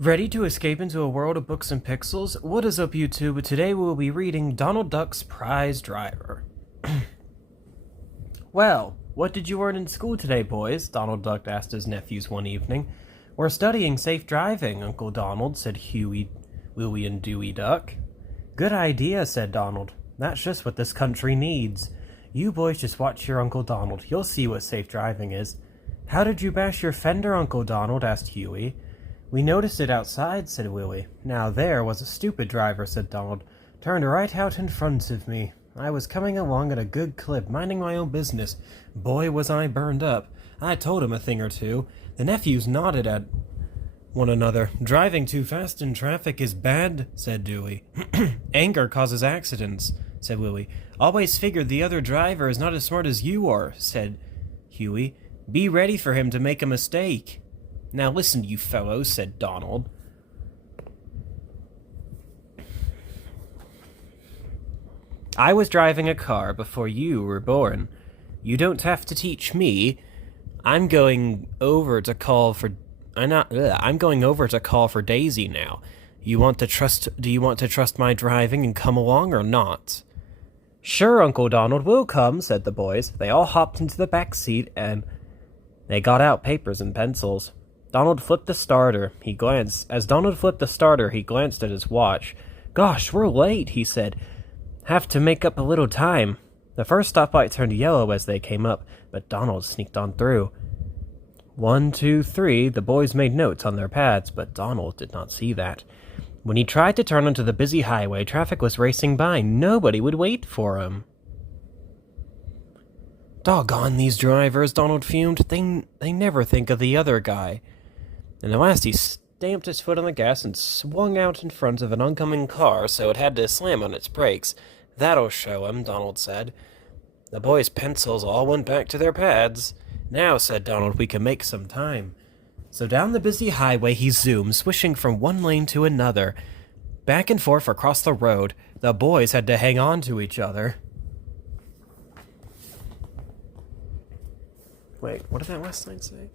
Ready to escape into a world of books and pixels? What is up, YouTube? Today we will be reading Donald Duck's Prize Driver. Well, what did you learn in school today, boys? Donald Duck asked his nephews one evening. We're studying safe driving, Uncle Donald, said Huey, Louie, and Dewey Duck. Good idea, said Donald. That's just what this country needs. You boys just watch your Uncle Donald. You'll see what safe driving is. How did you bash your fender, Uncle Donald? Asked Huey. We noticed it outside, said Willie. Now there was a stupid driver, said Donald. Turned right out in front of me. I was coming along at a good clip, minding my own business. Boy, was I burned up. I told him a thing or two. The nephews nodded at one another. Driving too fast in traffic is bad, said Dewey. Anger causes accidents, said Willie. Always figured the other driver is not as smart as you are, said Huey. Be ready for him to make a mistake. Now listen, you fellows, said Donald. I was driving a car before you were born. You don't have to teach me. I'm going over to call for Daisy now. Do you want to trust my driving and come along or not? Sure, Uncle Donald, we'll come, said the boys. They all hopped into the back seat and they got out papers and pencils. Donald flipped the starter. As Donald flipped the starter, he glanced at his watch. Gosh, we're late, he said. Have to make up a little time. The first stoplight turned yellow as they came up, but Donald sneaked on through. 1, 2, 3, the boys made notes on their pads, but Donald did not see that. When he tried to turn onto the busy highway, traffic was racing by. Nobody would wait for him. Doggone these drivers, Donald fumed. They never think of the other guy. And at last he stamped his foot on the gas and swung out in front of an oncoming car, so it had to slam on its brakes. That'll show him, Donald said. The boys' pencils all went back to their pads. Now, said Donald, we can make some time. So down the busy highway he zoomed, swishing from one lane to another. Back and forth across the road, the boys had to hang on to each other. Wait, what did that last line say?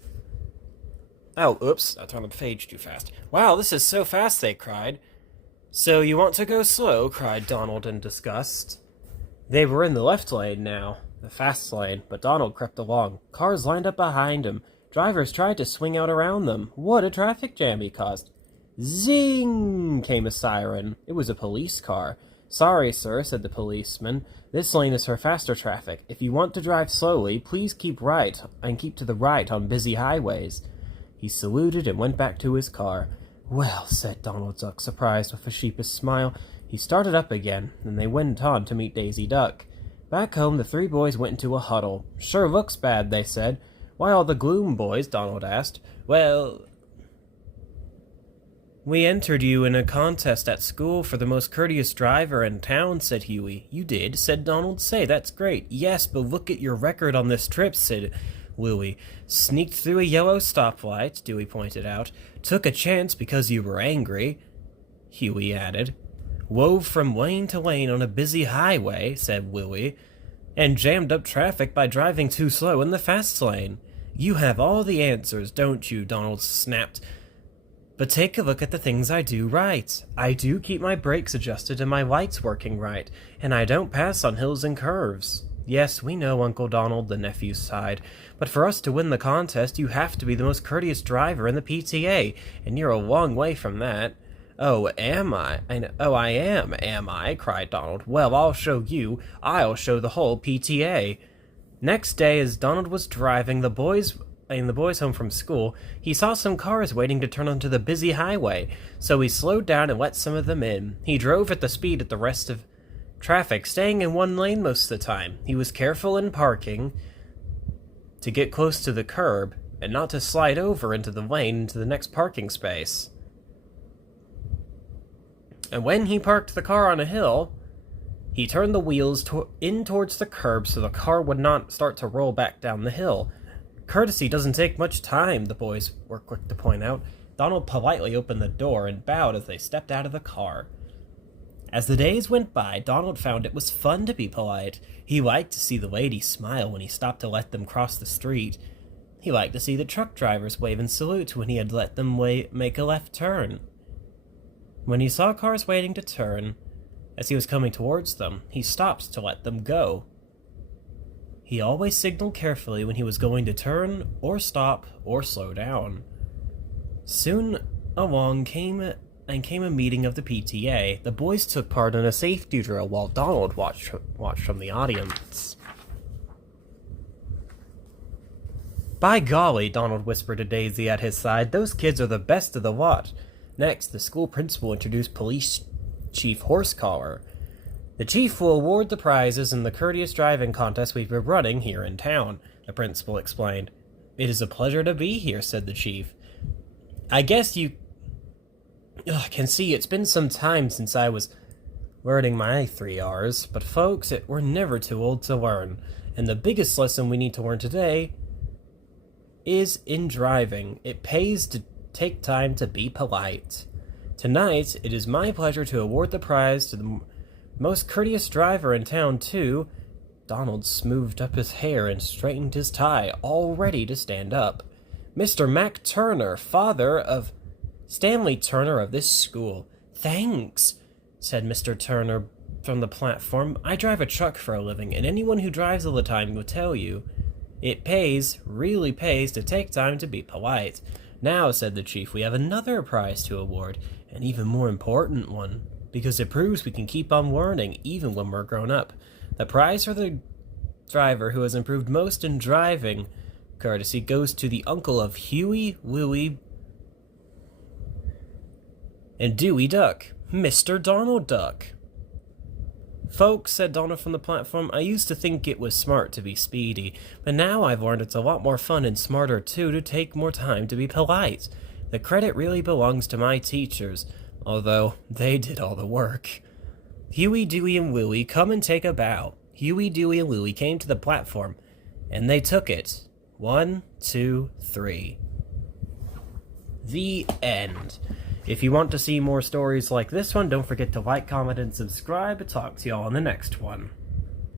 Oh, oops, I turned the page too fast. Wow, this is so fast, they cried. So you want to go slow, cried Donald in disgust. They were in the left lane now, the fast lane, but Donald crept along. Cars lined up behind him. Drivers tried to swing out around them. What a traffic jam he caused. Zing! Came a siren. It was a police car. Sorry, sir, said the policeman. This lane is for faster traffic. If you want to drive slowly, please keep to the right on busy highways. He saluted and went back to his car. Well, said Donald Duck, surprised with a sheepish smile. He started up again, and they went on to meet Daisy Duck. Back home, the three boys went into a huddle. Sure looks bad, they said. Why all the gloom, boys? Donald asked. Well, we entered you in a contest at school for the most courteous driver in town, said Huey. You did, said Donald. Say, that's great. Yes, but look at your record on this trip, said Louie. Sneaked through a yellow stoplight, Dewey pointed out. Took a chance because you were angry, Huey added. Wove from lane to lane on a busy highway, said Willie, and jammed up traffic by driving too slow in the fast lane. You have all the answers, don't you? Donald snapped. But take a look at the things I do right. I do keep my brakes adjusted and my lights working right, and I don't pass on hills and curves. Yes, we know, Uncle Donald, the nephew sighed. But for us to win the contest, you have to be the most courteous driver in the PTA, and you're a long way from that. Oh, am I? I am I? Cried Donald. Well, I'll show you. I'll show the whole PTA. Next day, as Donald was driving the boys home from school, he saw some cars waiting to turn onto the busy highway, so he slowed down and let some of them in. He drove at the speed of the rest of traffic, staying in one lane most of the time. He was careful in parking to get close to the curb and not to slide over into the lane into the next parking space. And when he parked the car on a hill, he turned the wheels in towards the curb so the car would not start to roll back down the hill. Courtesy doesn't take much time, the boys were quick to point out. Donald politely opened the door and bowed as they stepped out of the car. As the days went by, Donald found it was fun to be polite. He liked to see the ladies smile when he stopped to let them cross the street. He liked to see the truck drivers wave and salute when he had let them make a left turn. When he saw cars waiting to turn, as he was coming towards them, he stopped to let them go. He always signaled carefully when he was going to turn, or stop, or slow down. Soon along came a meeting of the PTA. The boys took part in a safety drill while Donald watched from the audience. "By golly," Donald whispered to Daisy at his side, "those kids are the best of the lot." Next, the school principal introduced Police Chief Horsecollar. "The chief will award the prizes in the courteous driving contest we've been running here in town," the principal explained. "It is a pleasure to be here," said the chief. "I guess you can see it's been some time since I was learning my 3 R's, but folks, we're never too old to learn, and the biggest lesson we need to learn today is in driving. It pays to take time to be polite. Tonight, it is my pleasure to award the prize to the most courteous driver in town, too." Donald smoothed up his hair and straightened his tie, all ready to stand up. "Mr. Mac Turner, father of Stanley Turner of this school." "Thanks," said Mr. Turner from the platform. "I drive a truck for a living, and anyone who drives all the time will tell you it pays, really pays, to take time to be polite. Now," said the chief, "we have another prize to award, an even more important one, because it proves we can keep on learning even when we're grown up. The prize for the driver who has improved most in driving courtesy goes to the uncle of Huey, Louie, and Dewey Duck, Mr. Donald Duck." "Folks," said Donald from the platform, "I used to think it was smart to be speedy, but now I've learned it's a lot more fun and smarter, too, to take more time to be polite. The credit really belongs to my teachers, although they did all the work. Huey, Dewey, and Louie, come and take a bow." Huey, Dewey, and Louie came to the platform, and they took it. 1, 2, 3. The end. If you want to see more stories like this one, don't forget to like, comment, and subscribe. Talk to y'all in the next one.